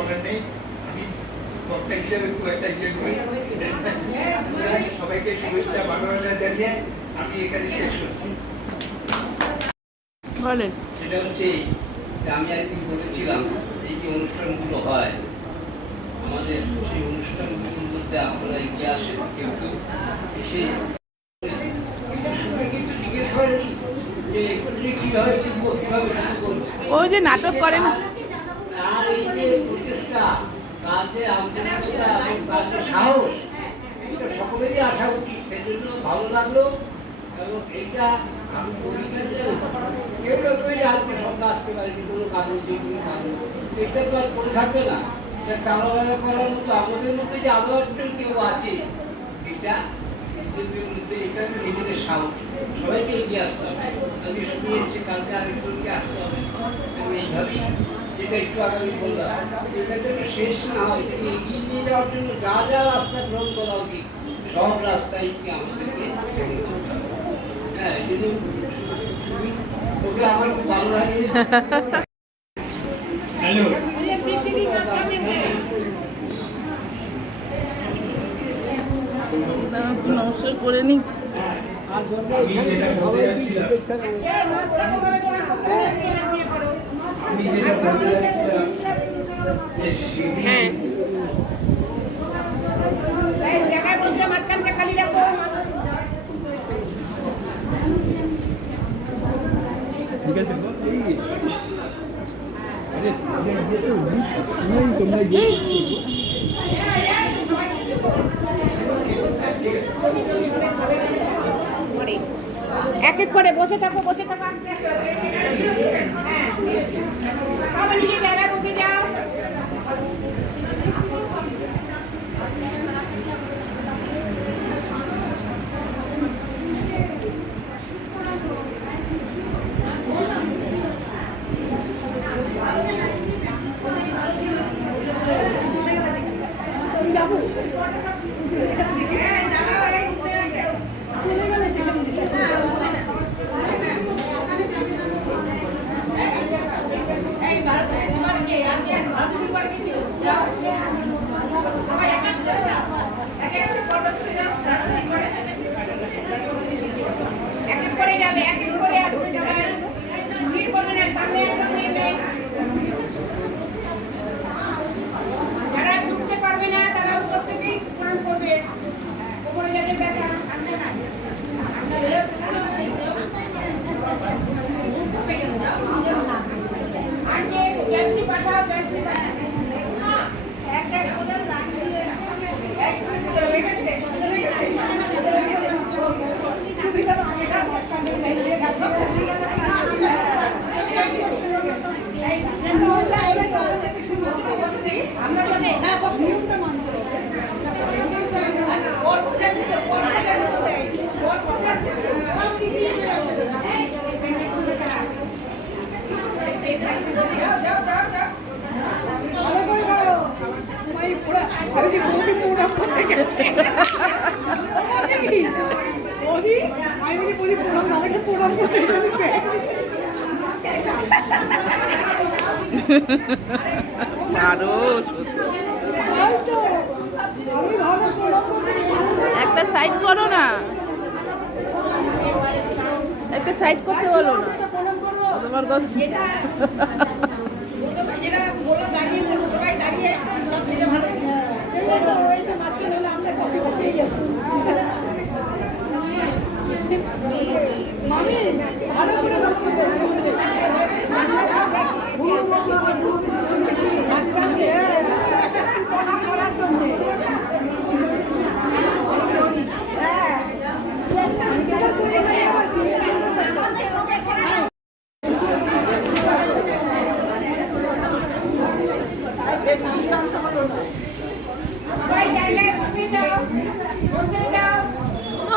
বলার নেই। আমি বক্তা হিসেবে খুব একটা ইয়ে করি। সবাইকে শুভেচ্ছা ভালোবাসা জানিয়ে আমি এখানে শেষ করছি। বলেন। সেটা হচ্ছে আমি একদিন বলেছিলাম এই যে অনুষ্ঠানগুলো হয় আমাদের সেই অনুষ্ঠানগুলোর মধ্যে আপনারা এগিয়ে আসেন, কেউ কেউ এসে কিন্তু জিজ্ঞেস করেনি যে কিভাবে লিখবো, কিভাবে শুরু করবো। ওই যে নাটক করেন। আর এই যে প্রচেষ্টা, কাজে আন্তরিকতা এবং কাজে সাহস, এটা সকলেরই আসা উচিত। সেজন্য ভালো লাগলো। এবং এইটা আমি বলি না যে কেউ যে আজকে সন্ধ্যা আসতে পারে কোনো কাগজ যে কোনো কাগজ, এটা তো আর পড়ে থাকবে না। এটা চালানো করার মতো আমাদের মধ্যে যে আরো একজন কেউ আছে, এটা এটা নিজেদের সাহস, সবাইকে এগিয়ে আসতে হবে। আজকে শুনে এসেছে, কালকে আরেকজনকে আসতে হবে। এবং এইভাবেই যেটা একটু আগে আমি বললাম, এটা যেন শেষ না হয়, এটাকে এগিয়ে নিয়ে যাওয়ার জন্য যা যা রাস্তা গ্রহণ করা উচিত সব রাস্তায় আমাদেরকে গ্রহণ করতে হবে। হ্যাঁ, এই জন্য ওকে আমার খুব ভালো লাগে। হ্যালো, নমস্কার করে নি। আমি যেটা বলতে যাচ্ছিলাম যে সেদিন ঠিক আছে তোমরা এক এক করে বসে থাকো বসে থাকো। সবাই নিজের জায়গায় বসে যাও। যারা ছুটতে পারবে না তারা উপর থেকেই স্নান করবে। উপরে যাদের ব্যথা আর যে গ্যাসটি পাঠাও, গ্যাসটি একটা সাইড করো না, একটা সাইড করতে বলো না তোমার কথা।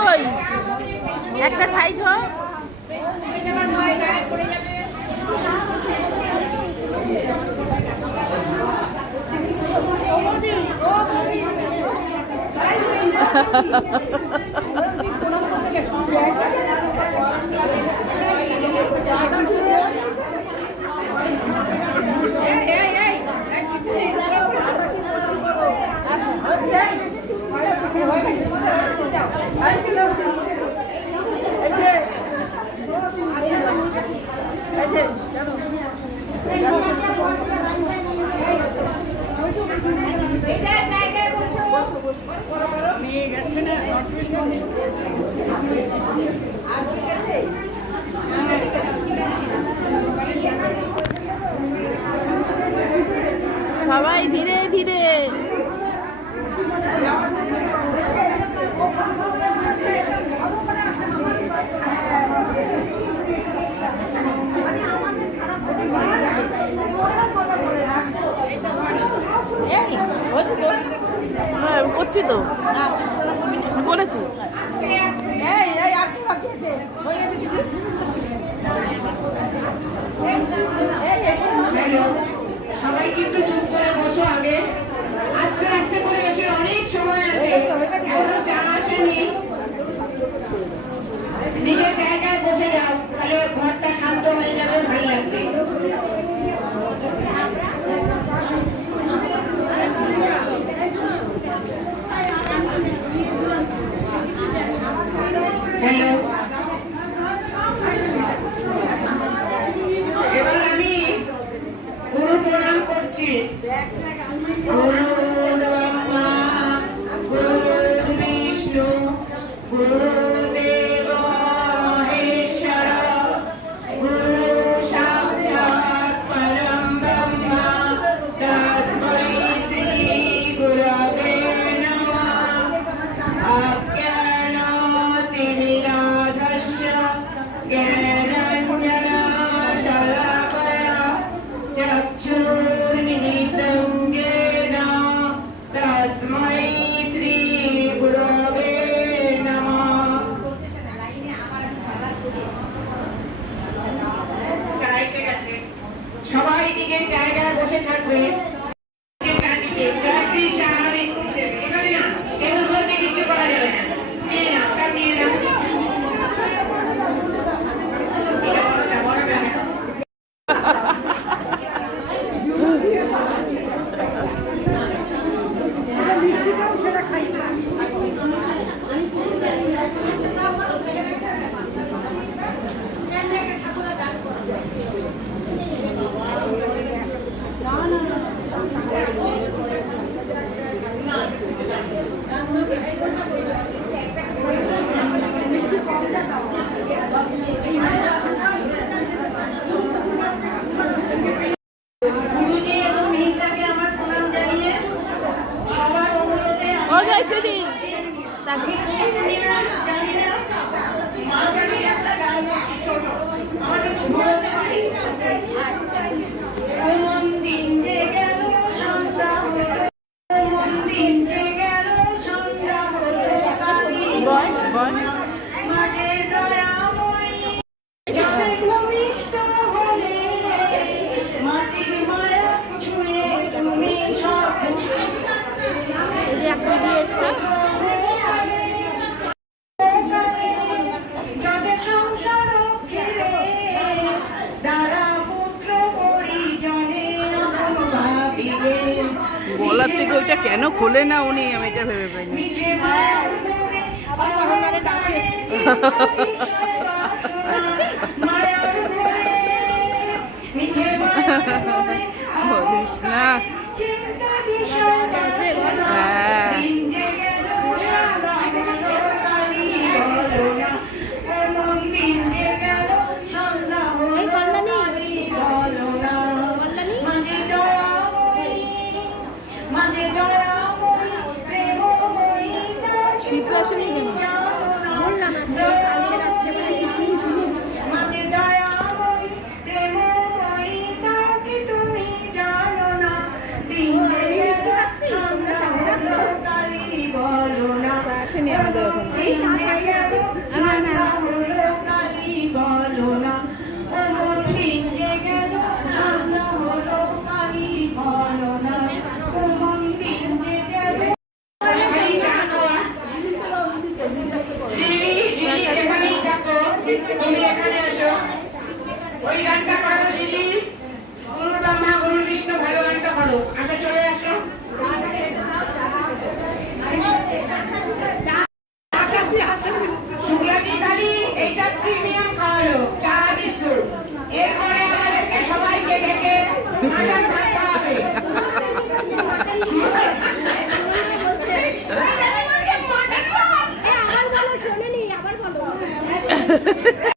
ওই একটা সাইড হও। এই সবাই ধীরে ধীরে। হ্যাঁ করছি তো, করেছি। সবাই কিন্তু চুপ করে বসো আগে, আস্তে আস্তে করে এসে অনেক সময় আছে, এখনো চা আসেনি। নিজের জায়গায় বসে যাও, তাহলে ঘরটা শান্ত হয়ে যাবে, ভালো লাগবে। হ্যালো, এবার আমি গুরু প্রণাম করছি। গুরু ব্রহ্মা গুরু বিষ্ণু গুরুদেব মহেশ্বর গুরু সাক্ষাৎ পরম ব্রহ্ম তস্मै শ্রী গুরবে নমঃ। অজ্ঞানতিমিরান্ধস্য জ্ঞানাঞ্জনশলাকয়া চক্ষুর্মিলিतं येन তস্मै শ্রী গুরবে নমঃ। চা এসে গেছে, সবাই নিজের জায়গায় বসে থাকবে। এখানে না, এগুলো বলতে কিচ্ছু করা যাবে না। নিয়ে নাও, সব নিয়ে নাও। এটা বড়টা, বড়টা নাও। গুরুজি এবং মিহিরদাকে আমার প্রণাম জানিয়ে সবার অনুরোধে ও জয় শ্রী বয় বয়। এই যে একটা দিয়ে এসছে। গলার থেকে ওইটা কেন খোলে না উনি, আমি এটা ভেবে পাইনি। বলিস না। হ্যাঁ শীত আসেনি কেন? আসেনি আমাদের ওই গানটা করো দিদি, গুরু ব্রহ্মা গুরু বিষ্ণু, ভালো গানটা করো। আচ্ছা চলে আসো। শুক্লাদি কালী